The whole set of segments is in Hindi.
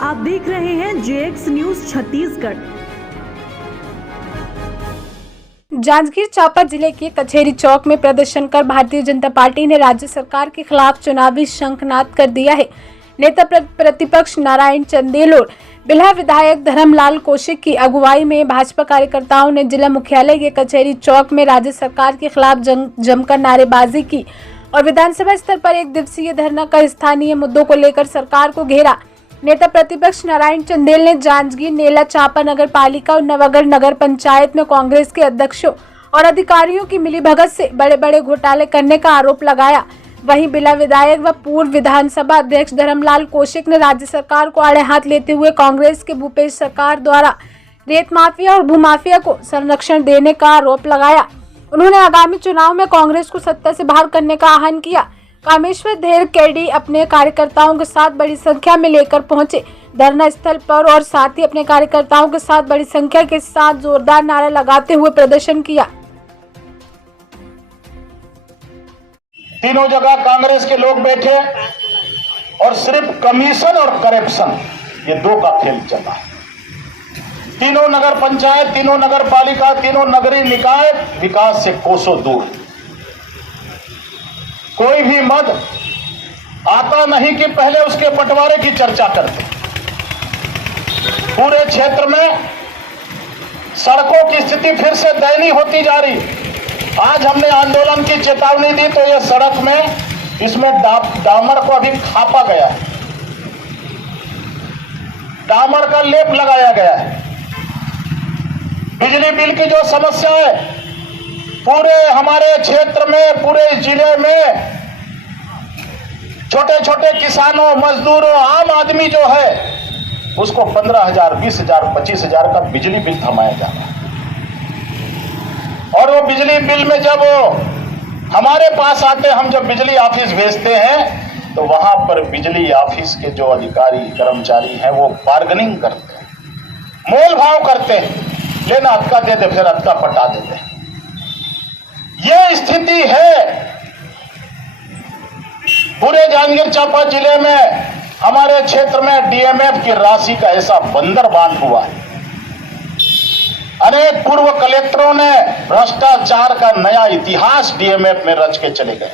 आप देख रहे हैं JX न्यूज छत्तीसगढ़। जांजगीर चांपा जिले के कचहरी चौक में प्रदर्शन कर भारतीय जनता पार्टी ने राज्य सरकार के खिलाफ चुनावी शंखनाद कर दिया है। नेता प्रतिपक्ष नारायण चंदेल और बिल्हा विधायक धर्मलाल कौशिक की अगुवाई में भाजपा कार्यकर्ताओं ने जिला मुख्यालय के कचहरी चौक में राज्य सरकार के खिलाफ जमकर नारेबाजी की और विधानसभा स्तर पर एक दिवसीय धरना कर स्थानीय मुद्दों को लेकर सरकार को घेरा। नेता प्रतिपक्ष नारायण चंदेल ने जांजगीर नेला चांपा नगर पालिका और नवागढ़ नगर पंचायत में कांग्रेस के अध्यक्षों और अधिकारियों की मिलीभगत से बड़े बड़े घोटाले करने का आरोप लगाया। वहीं बिल्हा विधायक व पूर्व विधानसभा अध्यक्ष धर्मलाल कौशिक ने राज्य सरकार को आड़े हाथ लेते हुए कांग्रेस के भूपेश सरकार द्वारा रेत माफिया और भूमाफिया को संरक्षण देने का आरोप लगाया। उन्होंने आगामी चुनाव में कांग्रेस को सत्ता से बाहर करने का आह्वान किया। कामेश्वर धेर केडी अपने कार्यकर्ताओं के साथ बड़ी संख्या में लेकर पहुंचे धरना स्थल पर और साथ ही अपने कार्यकर्ताओं के साथ बड़ी संख्या के साथ जोरदार नारा लगाते हुए प्रदर्शन किया। तीनों जगह कांग्रेस के लोग बैठे और सिर्फ कमीशन और करप्शन, ये दो का खेल चला। तीनों नगर पंचायत, तीनों नगर पालिका, तीनों नगरीय निकाय विकास से कोसों दूर। कोई भी मद आता नहीं कि पहले उसके बंटवारे की चर्चा करते। पूरे क्षेत्र में सड़कों की स्थिति फिर से दयनीय होती जा रही। आज हमने आंदोलन की चेतावनी दी तो यह सड़क में इसमें डामर को अभी खापा गया है, डामर का लेप लगाया गया है। बिजली बिल की जो समस्या है पूरे हमारे क्षेत्र में, पूरे जिले में छोटे छोटे किसानों, मजदूरों, आम आदमी जो है उसको 15,000, 20,000, 25,000 का बिजली बिल थमाया जा रहा है। और वो बिजली बिल में जब हमारे पास आते, हम जब बिजली ऑफिस भेजते हैं तो वहां पर बिजली ऑफिस के जो अधिकारी कर्मचारी हैं वो बार्गेनिंग करते हैं, मोल भाव करते हैं, लेना अटका दे दे, फिर अटका पटा देते हैं। ये स्थिति है पूरे जांजगीर चांपा जिले में। हमारे क्षेत्र में DMF की राशि का ऐसा बंदरबांट हुआ है। अनेक पूर्व कलेक्टरों ने भ्रष्टाचार का नया इतिहास DMF में रच के चले गए।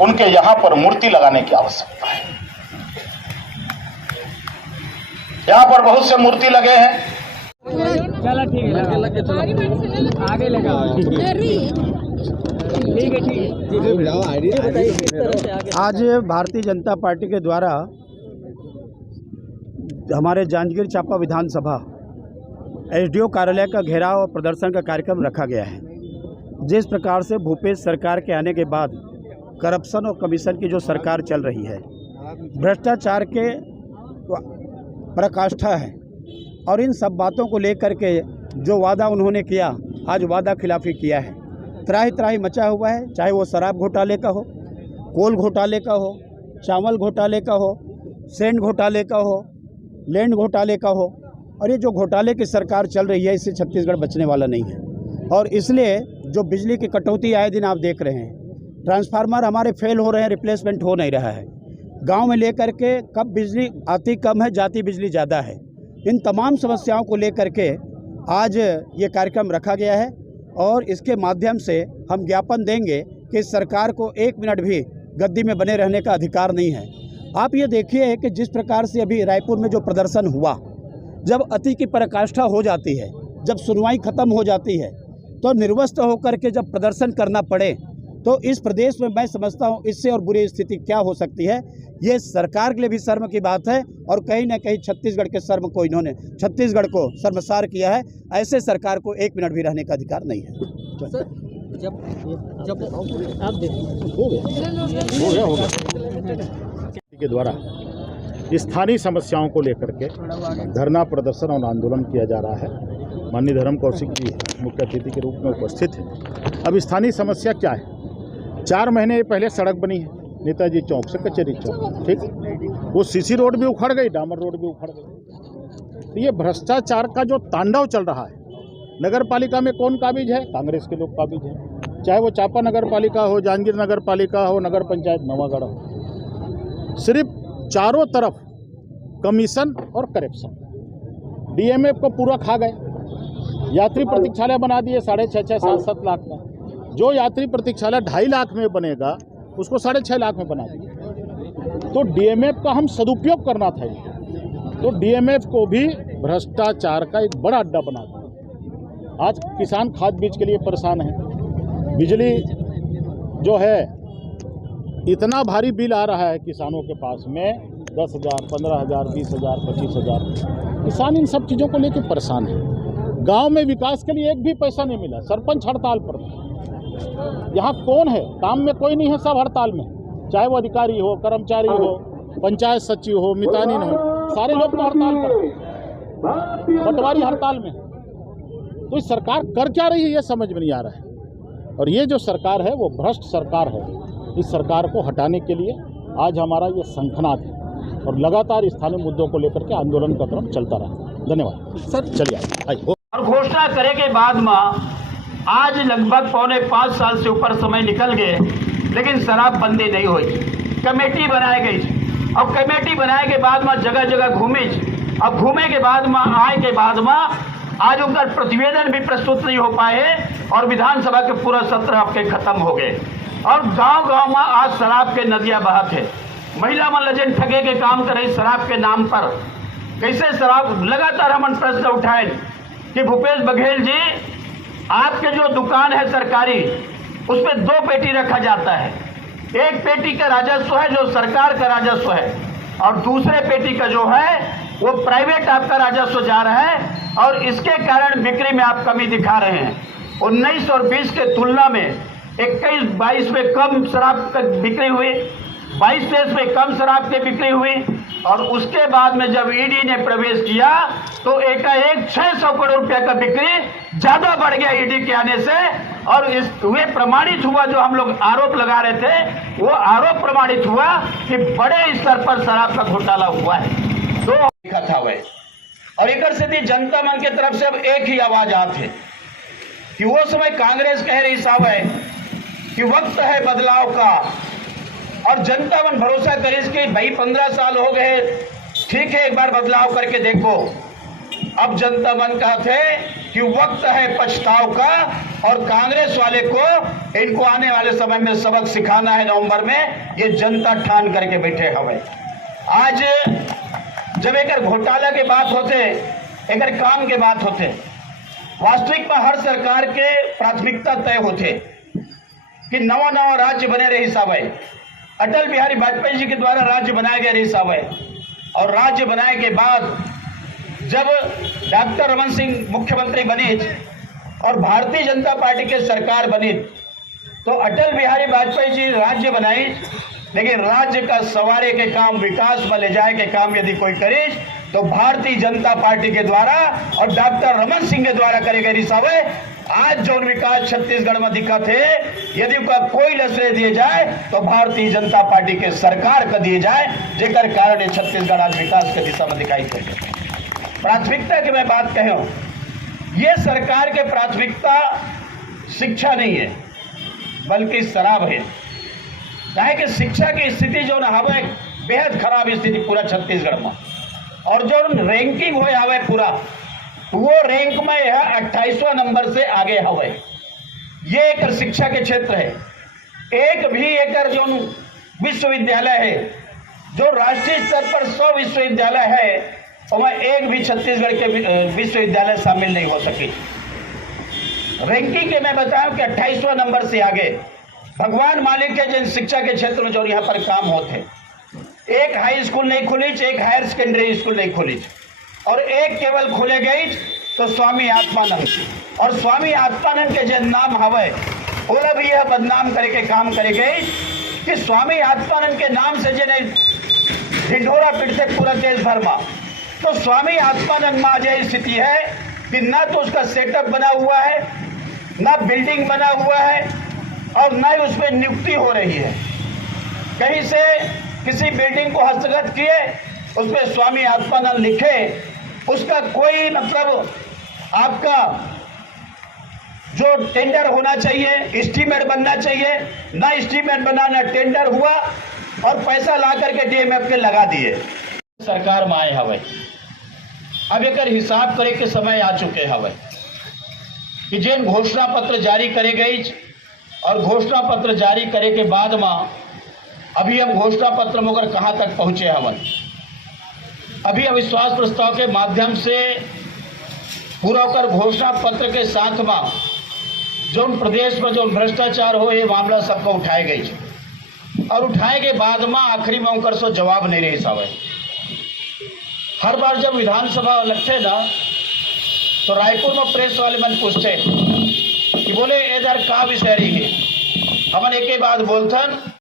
उनके यहां पर मूर्ति लगाने की आवश्यकता है। यहां पर बहुत से मूर्ति लगे हैं। चलो ठीक है, आगे लगा ठीक है। आज भारतीय जनता पार्टी के द्वारा हमारे जांजगीर चांपा विधानसभा SDO कार्यालय का घेराव और प्रदर्शन का कार्यक्रम रखा गया है। जिस प्रकार से भूपेश सरकार के आने के बाद करप्शन और कमीशन की जो सरकार चल रही है, भ्रष्टाचार के पराकाष्ठा है और इन सब बातों को लेकर के जो वादा उन्होंने किया, आज वादा खिलाफी किया है। त्राही त्राही मचा हुआ है, चाहे वो शराब घोटाले का हो, कोल घोटाले का हो, चावल घोटाले का हो, सेंड घोटाले का हो, लैंड घोटाले का हो। और ये जो घोटाले की सरकार चल रही है, इससे छत्तीसगढ़ बचने वाला नहीं है। और इसलिए जो बिजली की कटौती आए दिन आप देख रहे हैं, ट्रांसफार्मर हमारे फेल हो रहे हैं, रिप्लेसमेंट हो नहीं रहा है। गांव में लेकर के कब बिजली आती कम है, जाती बिजली ज़्यादा है। इन तमाम समस्याओं को लेकर के आज ये कार्यक्रम रखा गया है और इसके माध्यम से हम ज्ञापन देंगे कि सरकार को एक मिनट भी गद्दी में बने रहने का अधिकार नहीं है। आप ये देखिए कि जिस प्रकार से अभी रायपुर में जो प्रदर्शन हुआ, जब अति की पराकाष्ठा हो जाती है, जब सुनवाई खत्म हो जाती है, तो निर्वस्त्र होकर के जब प्रदर्शन करना पड़े, तो इस प्रदेश में मैं समझता हूँ इससे और बुरी स्थिति क्या हो सकती है। ये सरकार के लिए भी शर्म की बात है और कहीं ना कहीं छत्तीसगढ़ के शर्म को इन्होंने छत्तीसगढ़ को शर्मसार किया है। ऐसे सरकार को एक मिनट भी रहने का अधिकार नहीं है। जब आप के द्वारा स्थानीय समस्याओं को लेकर के धरना प्रदर्शन और आंदोलन किया जा रहा है। माननीय धर्म कौशिक जी मुख्य अतिथि के रूप में उपस्थित है। अब स्थानीय समस्या क्या है? 4 महीने पहले सड़क बनी है नेताजी चौक से कचहरी चौक, ठीक, वो CC रोड भी उखड़ गई, डामर रोड भी उखड़ गई। तो ये भ्रष्टाचार का जो तांडव चल रहा है, नगर पालिका में कौन काबिज है? कांग्रेस के लोग काबिज हैं। चाहे वो चांपा नगर पालिका हो, जांजगीर नगर पालिका हो, नगर पंचायत नवागढ़ हो, सिर्फ चारों तरफ कमीशन और करप्शन। डीएमएफ को पूरा खा गए, यात्री प्रतीक्षालय बना दिए 6.5 7 लाख का। जो यात्री प्रतीक्षालय 2.5 लाख में बनेगा उसको 6.5 लाख में बना दिए। तो डीएमएफ का हम सदुपयोग करना था। तो डीएमएफ को भी भ्रष्टाचार का एक बड़ा अड्डा बना दिया। आज किसान खाद बीज के लिए परेशान है। बिजली जो है इतना भारी बिल आ रहा है किसानों के पास में 10,000, 15,000, 20,000, 25,000। किसान इन सब चीज़ों को लेकर परेशान है। गांव में विकास के लिए एक भी पैसा नहीं मिला। सरपंच हड़ताल पर। यहाँ कौन है? काम में कोई नहीं है, सब हड़ताल में। चाहे वो अधिकारी हो, कर्मचारी हो, पंचायत सचिव हो, मितानिन हो, सारे लोग तो हड़ताल पर, पटवारी हड़ताल में। तो इस सरकार कर क्या रही है ये समझ में नहीं आ रहा है। और ये जो सरकार है वो भ्रष्ट सरकार है। इस सरकार को हटाने के लिए आज हमारा ये शंखनाद है और लगातार स्थानीय मुद्दों को लेकर के आंदोलन का क्रम चलता रहा। धन्यवाद सर। चलिए आइए। और घोषणा करे के बाद में आज लगभग 4.5 साल से ऊपर समय निकल गए, लेकिन शराब बंदी नहीं हुई। कमेटी बनाई गई और कमेटी बनाए के बाद में जगह जगह घूमी। अब घूमे के बाद में आए के बाद में आज उनका प्रतिवेदन भी प्रस्तुत नहीं हो पाए और विधानसभा के पूरा सत्र आपके खत्म हो गए। और गांव-गांव में आज शराब के नदियां बहत है। महिला मन लजन ठगे के काम करे शराब के नाम पर। कैसे शराब? लगातार हम प्रश्न उठाए कि भूपेश बघेल जी, आपके जो दुकान है सरकारी, उसमें 2 पेटी रखा जाता है। एक पेटी का राजस्व है जो सरकार का राजस्व है और दूसरे पेटी का जो है वो प्राइवेट आपका राजस्व जा रहा है। और इसके कारण बिक्री में आप कमी दिखा रहे हैं। 19 और 20 के तुलना में 21-22 में कम शराब की बिक्री हुई, 22-23 में कम शराब की बिक्री हुई। और उसके बाद में जब ईडी ने प्रवेश किया तो एकाएक 600 करोड़ रुपए का बिक्री ज्यादा बढ़ गया ईडी के आने से। और इस वे प्रमाणित हुआ, जो हम लोग आरोप लगा रहे थे वो आरोप प्रमाणित हुआ कि बड़े स्तर पर शराब का घोटाला हुआ है। तो लिखा था वह, और एक स्थिति जनता मन की तरफ से अब एक ही आवाज आती है कि वो समय कांग्रेस कह रही साहब है कि वक्त है बदलाव का, और जनता मन भरोसा करे कि भाई 15 साल हो गए, ठीक है, एक बार बदलाव करके देखो। अब जनता मन कहते कि वक्त है पछताव का, और कांग्रेस वाले को इनको आने वाले समय में सबक सिखाना है नवंबर में, ये जनता ठान करके बैठे हमें। आज जब एक घोटाला के बात होते, एक काम के बात होते, वास्तविक में हर सरकार के प्राथमिकता तय होते कि नवा नवा राज्य बने रहे हिसाब है। अटल बिहारी वाजपेयी जी के द्वारा राज्य बनाया गया हिसाब है। और राज्य बनाए के बाद जब डॉक्टर रमन सिंह मुख्यमंत्री बने और भारतीय जनता पार्टी के सरकार बनी, तो अटल बिहारी वाजपेयी जी राज्य बनाई, लेकिन राज्य का सवारे के काम, विकास में ले जाए के काम यदि कोई करे तो भारतीय जनता पार्टी के द्वारा और डॉक्टर रमन सिंह के द्वारा करे गए हिसाब है। आज जो विकास छत्तीसगढ़ में दिक्कत है, यदि उसका कोई लसरे दिए जाए तो भारतीय जनता पार्टी के सरकार का दिए जाए, जेकर कारण छत्तीसगढ़ आज विकास के दिशा में दिखाई पड़े। प्राथमिकता की मैं बात कहूं, ये सरकार के प्राथमिकता शिक्षा नहीं है बल्कि शराब है। चाहे कि शिक्षा की स्थिति जो ना हवा बेहद खराब स्थिति पूरा छत्तीसगढ़ में, और जो रैंकिंग हो हवा पूरा वो रैंक में यह 28वां नंबर से आगे हवे। ये एक शिक्षा के क्षेत्र है। एक भी एक जो विश्वविद्यालय है, जो राष्ट्रीय स्तर पर 100 विश्वविद्यालय है, उसमें एक भी छत्तीसगढ़ के विश्वविद्यालय शामिल नहीं हो सके। रैंकिंग के मैं बताऊं कि 28वां नंबर से आगे भगवान मालिक के जिन शिक्षा के क्षेत्र में जो यहाँ पर काम होते, एक हाई स्कूल नहीं खुली, एक हायर सेकेंडरी स्कूल नहीं खुली, और एक केवल खोले गई तो स्वामी आत्मानंद। और स्वामी आत्मानंद के जो नाम हवे ओला भी यह बदनाम करके काम करे गई कि स्वामी आत्मानंद के नाम से जिन्हें ढिंढोरा पिटते पूरा देश भर में। तो स्वामी आत्मानंद में आज स्थिति है कि ना तो उसका सेटअप बना हुआ है, ना बिल्डिंग बना हुआ है, और ना ही उसमें नियुक्ति हो रही है। कहीं से किसी बिल्डिंग को हस्तगत किए, उसमें स्वामी आत्मानंद लिखे, उसका कोई मतलब आपका जो टेंडर होना चाहिए, एस्टीमेट बनना चाहिए, ना एस्टीमेट बना, ना टेंडर हुआ, और पैसा ला करके डीएमएफ के लगा दिए। सरकार में आए हवे। अब एक हिसाब करे के समय आ चुके हवे कि जिन घोषणा पत्र जारी करे गई और घोषणा पत्र जारी करे के बाद में अभी हम घोषणा पत्र मगर कहाँ तक पहुँचे हवन। अभी अविश्वास प्रस्ताव के माध्यम से पूरा कर घोषणा पत्र के साथ में जो प्रदेश में जो भ्रष्टाचार हो ये मामला सबको उठाए गई और उठाए के बाद में आखिरी में उनकर सो जवाब नहीं रही सावे। हर बार जब विधानसभा लगते ना तो रायपुर में प्रेस वाले मन पूछते कि बोले इधर का विषय रही है, हमन एक ही बात बोलथन